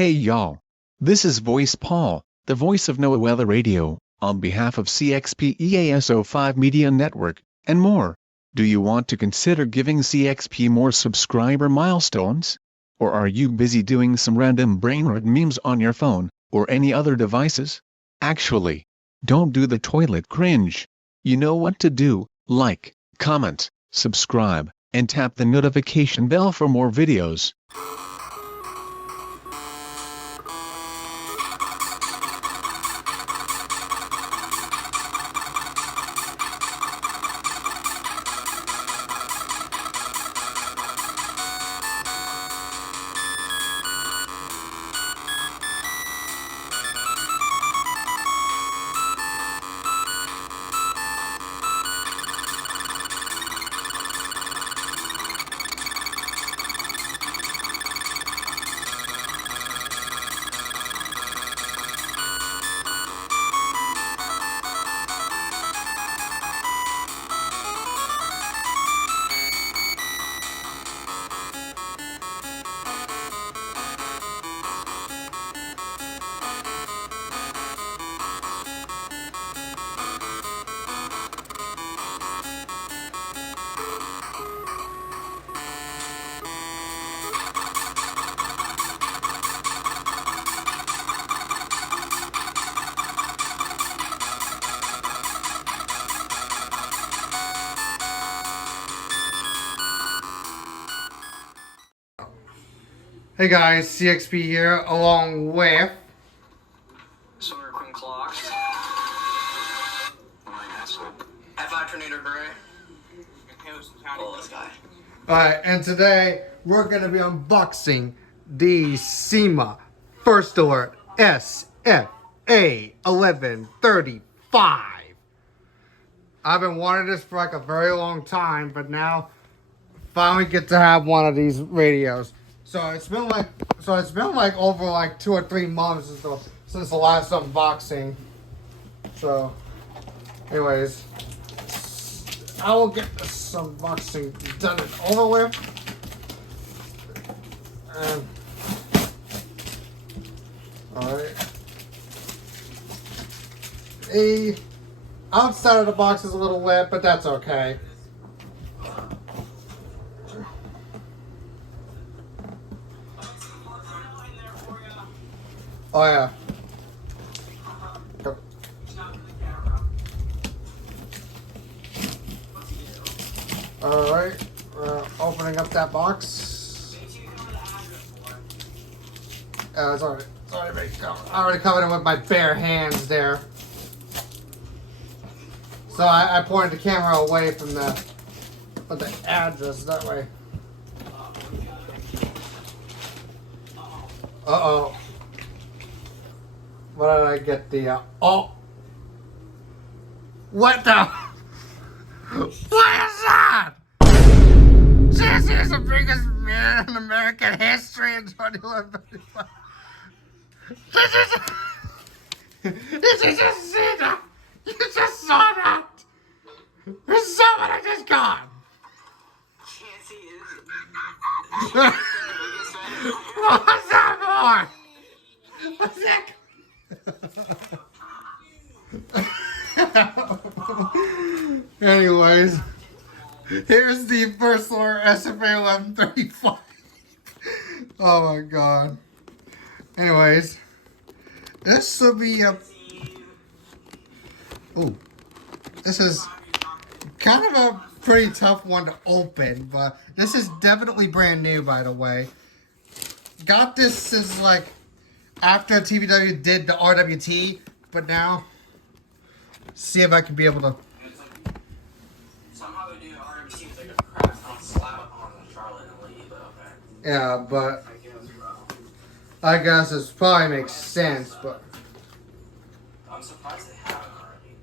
Hey y'all. This is Voice Paul, the voice of NOAA Weather Radio, on behalf of CXP-EASO5 Media Network, and more. Do you want to consider giving CXP more subscriber milestones? Or are you busy doing some random brainrot memes on your phone, or any other devices? Actually, don't do the toilet cringe. You know what to do: like, comment, subscribe, and tap the notification bell for more videos. Hey guys, CXP here, along with Solar Queen Clocks. F5 Tornado Gray. Oh, this guy. Alright, and today we're going to be unboxing the Sima First Alert SFA1135. I've been wanting this for like a very long time, but now finally get to have one of these radios. So it's been like over like 2 or 3 months since the last unboxing. So anyways, I will get this unboxing done and over with. And alright. The outside of the box is a little wet, but that's okay. Oh yeah. Alright, opening up that box. It's already I already covered it with my bare hands there. So I pointed the camera away from the address that way. Uh-oh. What did I get the, oh! What the? What is that? This is the biggest man in American history in 2135. This is just see that. You just saw that. You saw what I just got. What's that for? What's that? Anyways, here's the First Alert SFA1135. Oh my god. Anyways, this will be a... Oh, this is kind of a pretty tough one to open, but this is definitely brand new, by the way. Got this since like after TBW did the RWT, but now see if I can be able to. Somehow they do RWT with like a crap on slap on the Charlotte and Lee, but okay. Yeah, but I guess this probably makes sense, but I'm surprised they haven't already.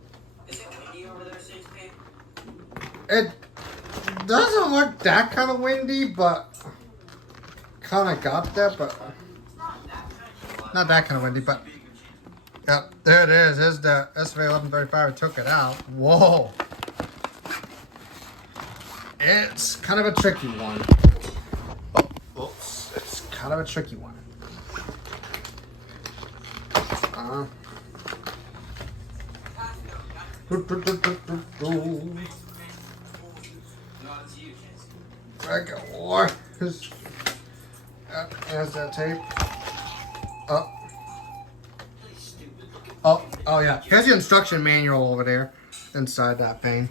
Is it windy over there, CXP? it doesn't look that kind of windy, but kind of got that, but not that kind of windy, but yep, there it is. There's the SFA1135. I took it out. Whoa. It's kind of a tricky one. Oh, oops. It's kind of a tricky one. War. There's that tape. Oh. Oh yeah. Here's the instruction manual over there inside that thing.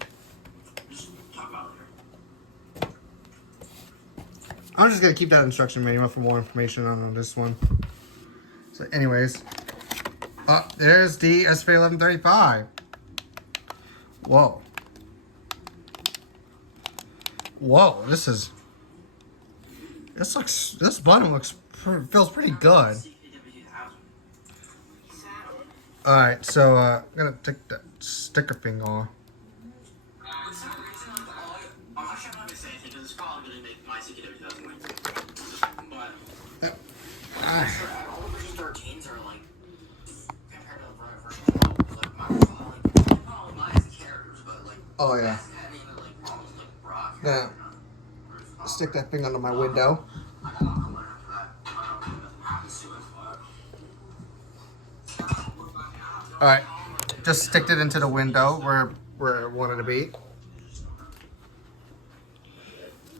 I'm just gonna keep that instruction manual for more information on this one. So, anyways, there's the SFA1135. Whoa. Whoa, this button feels pretty good. Alright, so I'm gonna take that sticker thing off. Oh yeah. Now, stick that thing under my window. Alright, just stick it into the window where I wanted to be.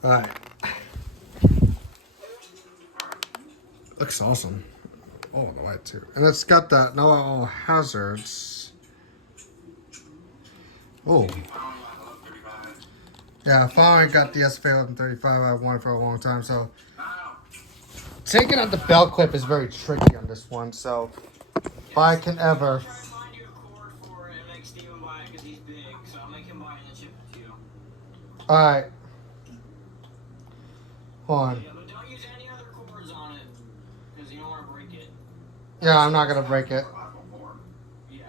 Alright. Looks awesome. Oh, the white too. And it's got that no hazards. Oh. Yeah, I finally got the SFA1135 I've wanted for a long time, so taking out the belt clip is very tricky on this one, so if I can ever... Alright. Hold on. Yeah, but don't use any other cords on it, because you don't want to break it. Yeah, I'm not gonna break it. Yeah.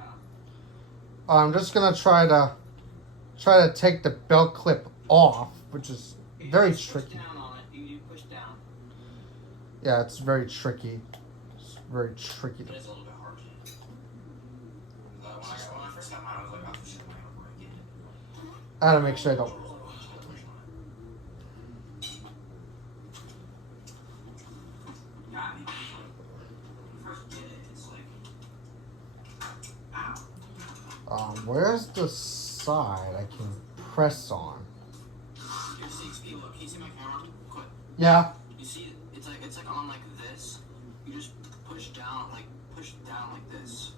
I'm just gonna try to take the belt clip off, which is very tricky. Down on it. You push down. Yeah, it's very tricky. It's very tricky. It is a little bit hard to do. When I first got mine, I was like, oh, shit, am I gonna break it? I gotta make sure I don't. Where's the side I can press on? Your 6P, look, can you see my camera? Quick. Yeah. You see, it's like on like this. You just push down like this.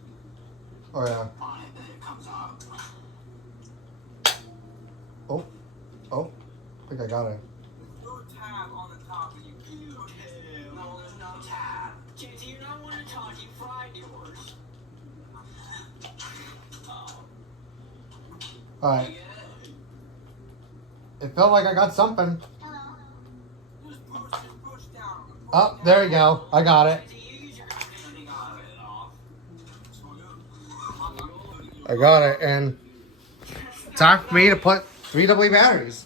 Oh yeah. On it, and then it comes out. Oh. I think I got it. No tab on the top, and you no, there's no tab. JT, you're not one to talk. You fried yours. Alright. It felt like I got something. Oh, there you go. I got it. I got it, and time for me to put 3W batteries.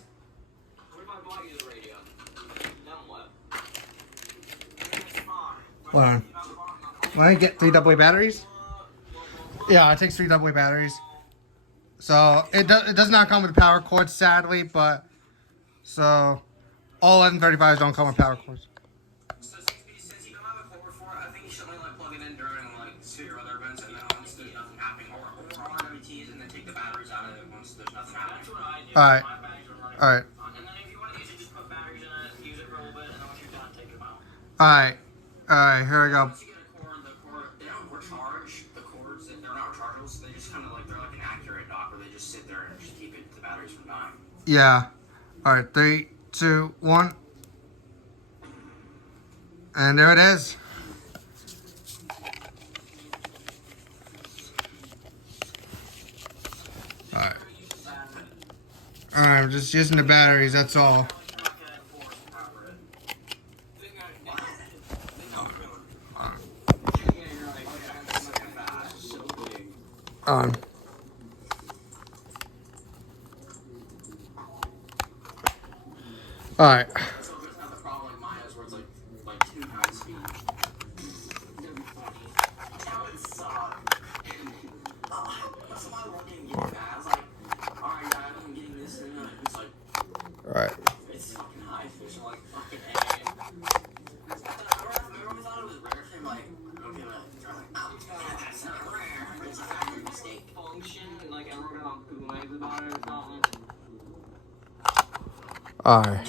Hold on. When I get 3W batteries? Yeah, it takes 3W batteries. So it does not come with power cords, sadly, but so all 1135s don't come with power cords. So since you don't have a cord for it, I think you should only like plug it in during like your other events, and then once there's nothing happening, or RWTs, and then take the batteries out of it once there's nothing happening. That's what I do. Alright. Alright. And then if you want to use it, just put batteries in it, use it for a little bit, and then once you're done, take them out. Alright. Alright, here we go. Once you get a cord, they don't recharge the cords, they're not rechargeable, so they just kind of like, they're like an accurate dock where they just sit there and just keep the batteries from dying. Yeah. Alright, 3, 2, 1. And there it is. Alright. Alright, I'm just using the batteries, that's all. On. Alright. Alright. be like, oh, that's not rare. It's a factory mistake. Function, like I'm working on bootlegs about it or something. Alright.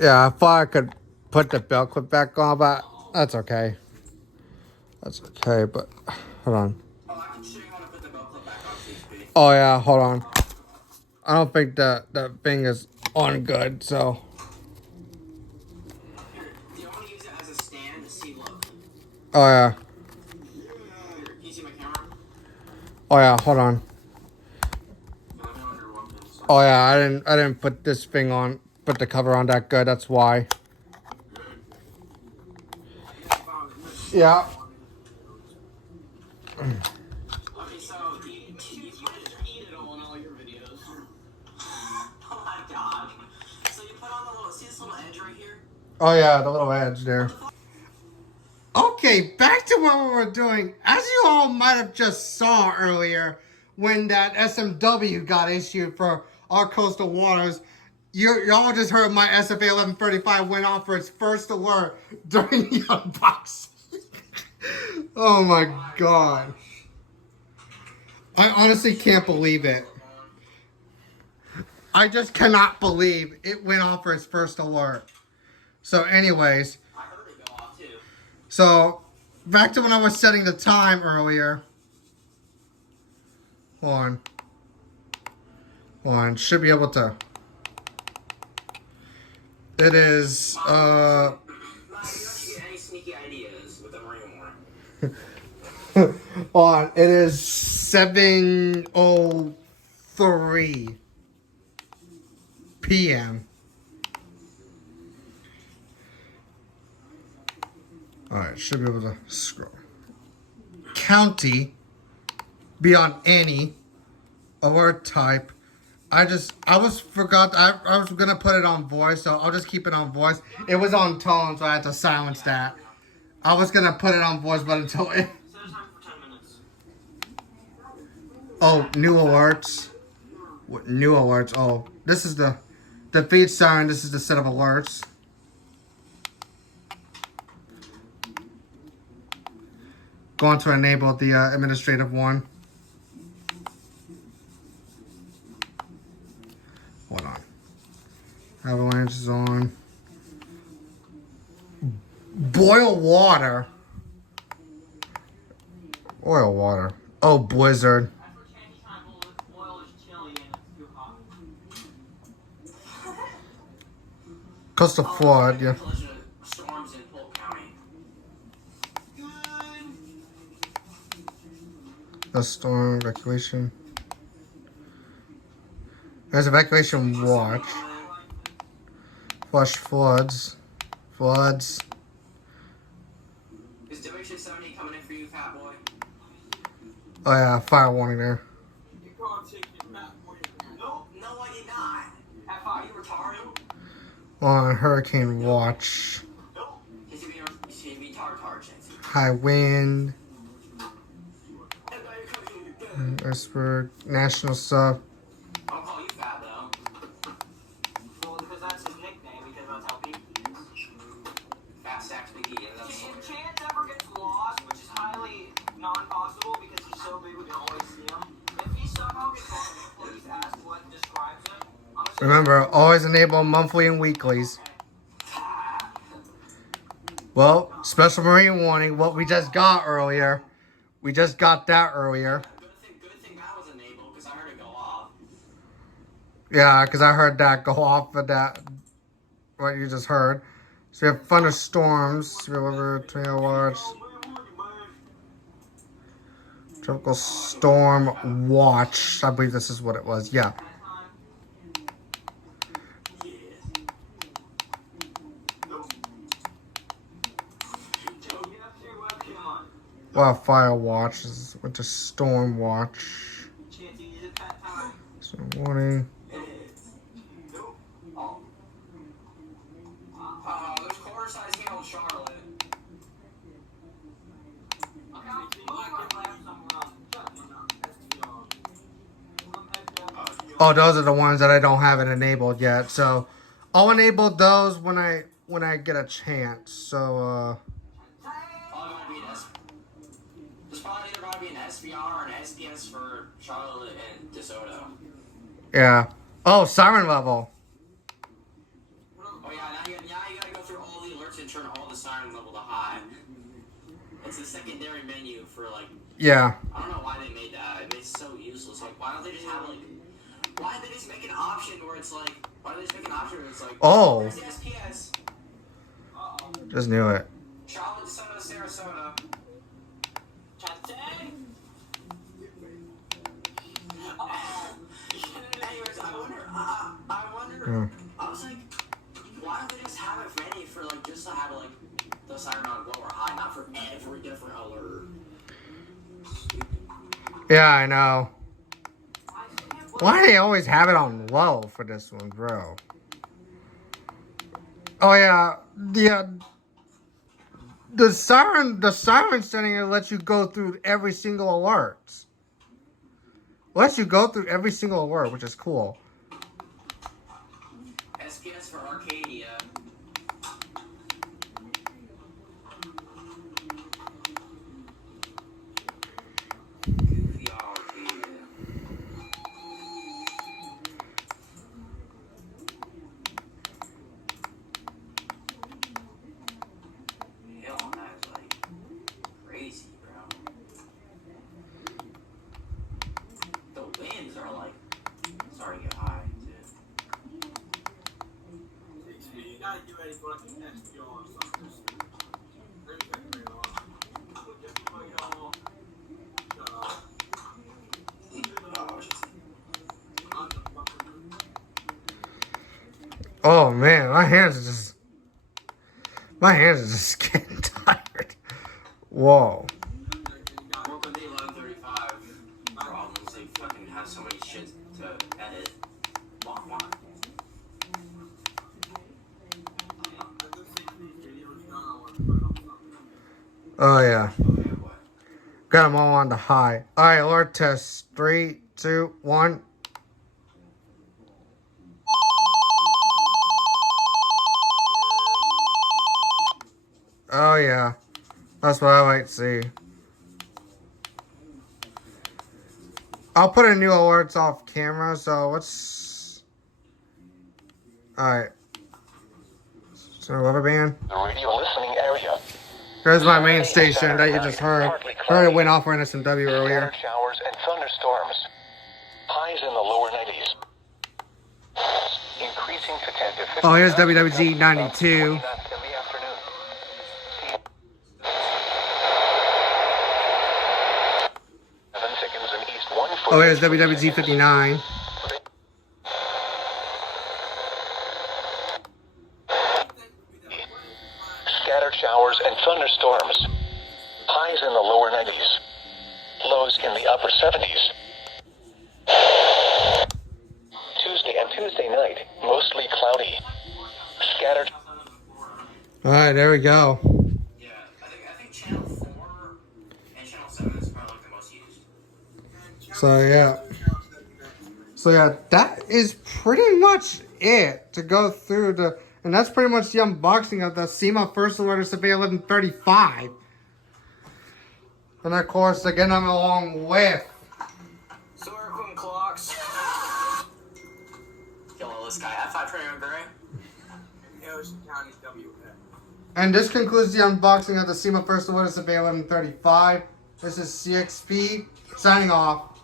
Yeah, I thought I could put the belt clip back on, but that's okay. That's okay, but hold on. Oh, I can show you how to put the belt clip back on CHP. Oh yeah, hold on. I don't think the thing is on good, so. Here, do you want to use it as a stand to see look? Oh yeah. Here, can you see my camera? Oh yeah, hold on. Oh yeah, I didn't put this thing on, put the cover on that good, that's why. Yeah. Okay, so you just eat it all in all your videos. Oh my god. So you put on the little, see this little edge right here? Oh yeah, the little edge there. Okay, back to what we were doing. As you all might have just saw earlier, when that SMW got issued for our coastal waters, y'all just heard my SFA1135 went off for its first alert during the unboxing. Oh my god. I honestly can't believe it. I just cannot believe it went off for its first alert. So anyways, I heard it go off too. so back to when I was setting the time earlier. Hold on, should be able to. It is, You don't get any sneaky ideas with the Marine War. hold on, it is 7:03 p.m. Alright, should be able to scroll. County, beyond any, alert type. I was gonna put it on voice, so I'll just keep it on voice. It was on tone, so I had to silence that. I was gonna put it on voice, but until it. Set a time for 10 minutes. Oh, new alerts. What, new alerts? Oh, this is the feed siren. This is the set of alerts. Going to enable the administrative one. Hold on. Avalanche is on. Boil water. Oil water. Oh, blizzard. That's for change time. Oil is chilly and it's too hot. Coastal flood, yeah. Storms in Polk County. The storm evacuation. There's evacuation watch. Flash floods. Floods. Is WH70 coming in for you, fat boy? Oh yeah, fire warning there. You can't take your fat boy. No, I did not. At 5, you retarded? On hurricane watch. No. He should be retarded, Chancy. High wind. Iceberg. National stuff. I'll call you fat, though. Well, because that's his nickname, because that's how big he is. Fat Stacks Big E. If Chance ever gets lost, which is highly non-possible because he's so big we can always see him, if he somehow gets lost, please ask what describes him. Remember, always enable monthly and weeklies. Well, special marine warning, what we just got earlier. We just got that earlier. Good thing that was enabled, because I heard it go off. Yeah, because I heard that go off of that, what you just heard. So we have thunderstorms, river, tornado watch, tropical storm watch. I believe this is what it was. Yeah. Wildfire watch. This is winter storm watch. Storm warning. There's quarter-size hail in Charlotte. Oh, those are the ones that I don't have it enabled yet. So I'll enable those when I get a chance. So There's probably either gotta be an SVR or an SPS for Charlotte and DeSoto. Yeah. Oh, siren level. Oh yeah, now you gotta go through all the alerts and turn all the siren level to high. It's a secondary menu for like. Yeah. I don't know why they made that. It's so useless. Like, why don't they just have like? Why did they just make an option where it's like? Why did they just make an option where it's like? Oh. There's the SPS. Just knew it. Charlotte, DeSoto, Sarasota. Anyways, I wonder. I was like, why don't they just have it ready for like just to have like the siren on low or high, not for every different alert. Yeah, I know. Why do they always have it on low for this one, bro? Oh yeah, the siren setting it lets you go through every single alert. Lets you go through every single alert, which is cool. SPS for Arcadia. Goofy Arcadia. Hell, that is like crazy, bro. The winds are like starting to get high too. You gotta do anything like an SPR or something. Oh man, my hands are just getting tired. Whoa. Welcome to 1135. Problems, they fucking have so many shit to edit. Why? Oh yeah. Okay, what? Got them all on the high. Alright, alert test. 3, 2, 1. Oh yeah. That's what I like to see. I'll put in new alerts off camera, so let's... Alright. So rubber band. The radio listening area. There's my main station that you just heard. Heard it went off for NSMW earlier. Scattered showers and thunderstorms. Highs in the lower 90s. Increasing to 10 to 15. Oh, here's WWG 92. In the afternoon. 7 seconds in east 1 foot. Oh, here's WWG 59. Scattered showers and thunderstorms. Highs in the lower 90s. Lows in the upper 70s. Tuesday and Tuesday night, mostly cloudy. Scattered. Alright, there we go. Yeah, I think channel 4 and channel 7 is probably like the most used. So yeah. So yeah, that is pretty much it to go through the... And that's pretty much the unboxing of the Sima First Alert SFA1135. And of course, again, I'm along with... Sorghum clocks. Kill this guy. F5 Trainer Gray. Harrison County WA. And this concludes the unboxing of the Sima First Alert SFA1135. This is CXP, signing off.